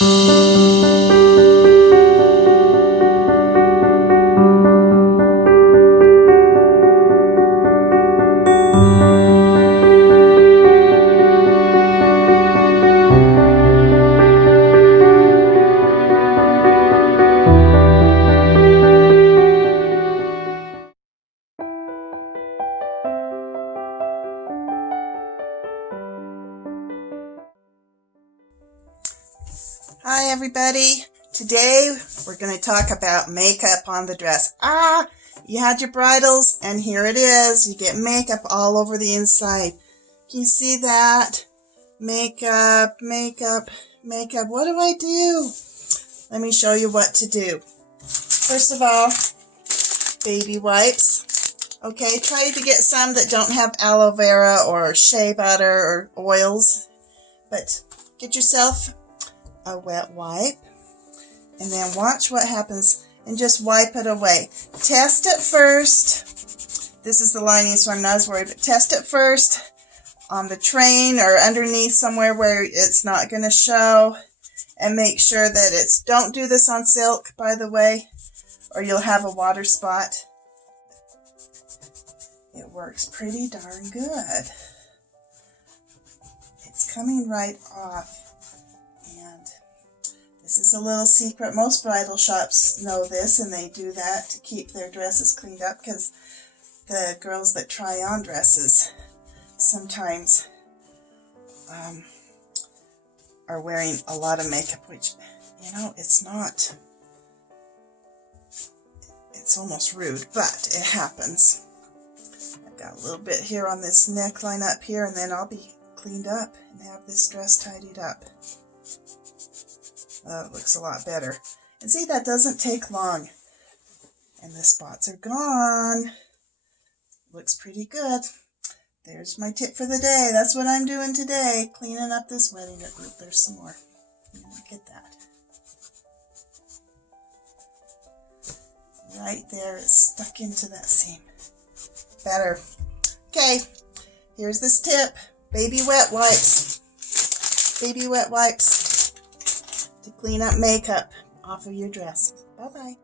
Hi everybody. Today we're going to talk about makeup on the dress. You had your bridals and here it is. You get makeup all over the inside. Can you see that? Makeup, makeup, makeup. What do I do? Let me show you what to do. First of all, baby wipes. Okay, try to get some that don't have aloe vera or shea butter or oils. But get yourself a wet wipe and then watch what happens and just wipe it away. Test it first. This is the lining, so I'm not as worried, but test it first on the train or underneath somewhere where it's not going to show, and make sure that it's, don't do this on silk, by the way, or you'll have a water spot. It works pretty darn good. It's coming right off. This is a little secret. Most bridal shops know this, and they do that to keep their dresses cleaned up, because the girls that try on dresses sometimes are wearing a lot of makeup, which, you know, it's not. It's almost rude, but it happens. I've got a little bit here on this neckline up here, and then I'll be cleaned up and have this dress tidied up. It looks a lot better. And see, that doesn't take long. And the spots are gone. Looks pretty good. There's my tip for the day. That's what I'm doing today. Cleaning up this wedding. Oop, there's some more. Look at that. Right there, it's stuck into that seam. Better. Okay, here's this tip. Baby wet wipes. Baby wet wipes. To clean up makeup off of your dress. Bye-bye.